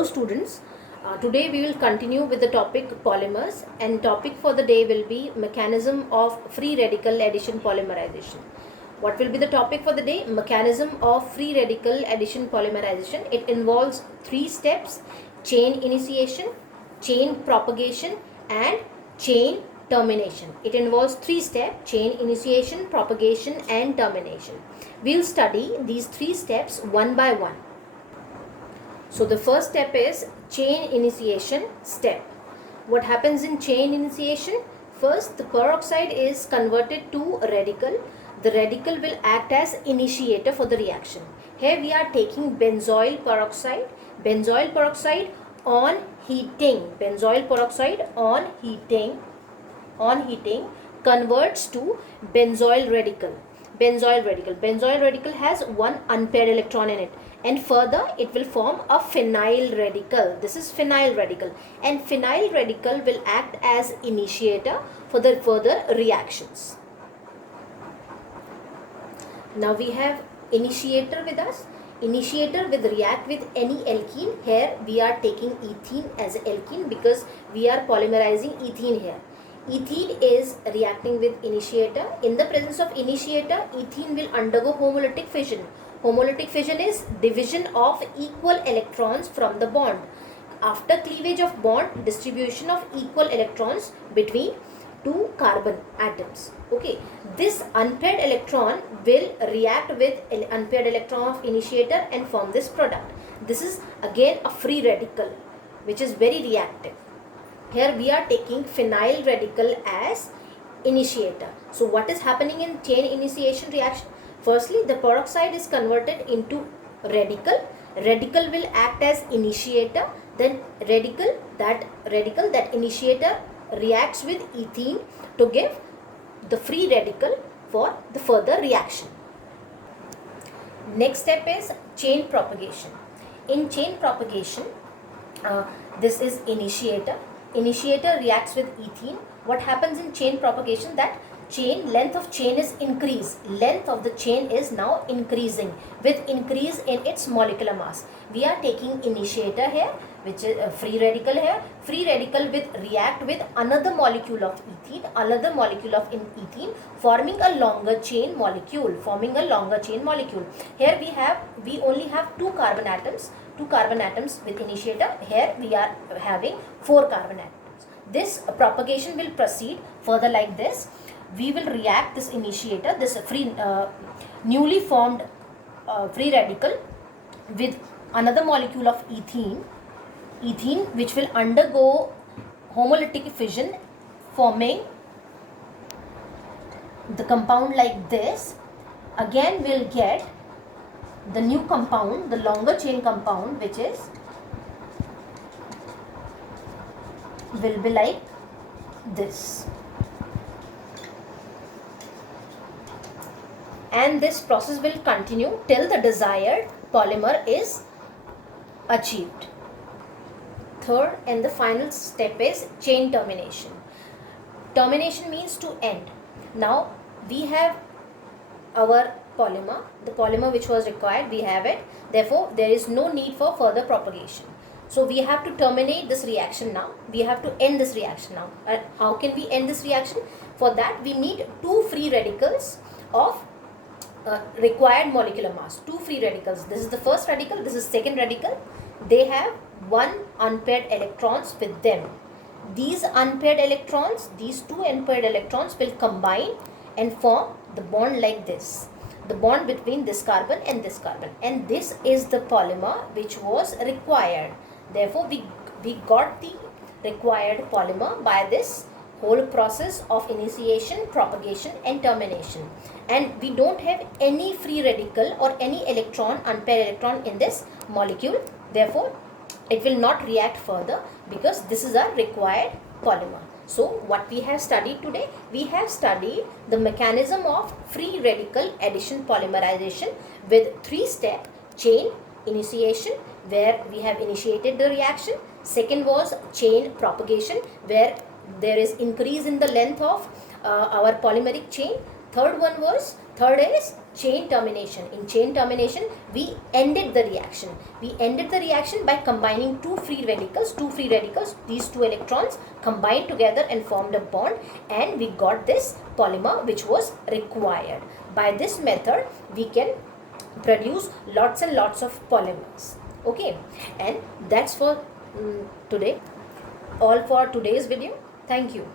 Hello students, today we will continue with the topic polymers, and topic for the day will be mechanism of free radical addition polymerization. What will be the topic for the day? Mechanism of free radical addition polymerization. It involves 3 steps: chain initiation, chain propagation and chain termination. It involves 3 steps: chain initiation, propagation and termination. We will study these 3 steps one by one. So the first step is chain initiation step. What happens in chain initiation? First, the peroxide is converted to radical. The radical will act as initiator for the reaction. Here we are taking benzoyl peroxide. Benzoyl peroxide on heating. Benzoyl peroxide on heating converts to benzoyl radical. Benzoyl radical has one unpaired electron in it, and further it will form a phenyl radical. This is phenyl radical, and phenyl radical will act as initiator for the further reactions. Now we have initiator with us. Initiator will react with any alkene. Here we are taking ethene as alkene because we are polymerizing ethene here. Ethene is reacting with initiator. In the presence of initiator, ethene will undergo homolytic fission. Homolytic fission is division of equal electrons from the bond. After cleavage of bond, distribution of equal electrons between two carbon atoms. Okay, this unpaired electron will react with unpaired electron of initiator and form this product. This is again a free radical which is very reactive. Here we are taking phenyl radical as initiator. So what is happening in chain initiation reaction? Firstly, the peroxide is converted into radical. Radical will act as initiator. Then that initiator reacts with ethene to give the free radical for the further reaction. Next step is chain propagation. In chain propagation, this is initiator. Initiator reacts with ethene. What happens in chain propagation? That length of chain is increased. Length of the chain is now increasing with increase in its molecular mass. We are taking initiator here, which is a free radical here. Free radical will react with another molecule of ethene, forming a longer chain molecule. Here we only have 2 carbon atoms with initiator. Here we are having 4 carbon atoms. This propagation will proceed further like this. We will react this initiator, this newly formed free radical, with another molecule of ethene which will undergo homolytic fission, forming the compound like this. Again we'll get the new compound, the longer chain compound, which will be like this. And this process will continue till the desired polymer is achieved. Third and the final step is chain termination. Termination means to end. Now we have our polymer, the polymer which was required, we have it. Therefore, there is no need for further propagation. So we have to terminate this reaction now. We have to end this reaction now. How can we end this reaction? For that we need 2 free radicals of required molecular mass. 2 free radicals. This is the first radical, this is second radical. They have 1 unpaired electrons with them. These unpaired electrons, these 2 unpaired electrons will combine and form the bond like this. The bond between this carbon and this carbon. And this is the polymer which was required. Therefore, we got the required polymer by this whole process of initiation, propagation and termination. And we don't have any free radical or any unpaired electron in this molecule. Therefore, it will not react further because this is a required polymer. So what we have studied today? We have studied the mechanism of free radical addition polymerization with 3 steps: chain initiation, where we have initiated the reaction. Second was chain propagation, where there is increase in the length of our polymeric chain. Third is chain termination. In chain termination, we ended the reaction. We ended the reaction by combining two free radicals. These two electrons combined together and formed a bond, and we got this polymer which was required. By this method, we can produce lots and lots of polymers. Okay, and that's for today. All for today's video. Thank you.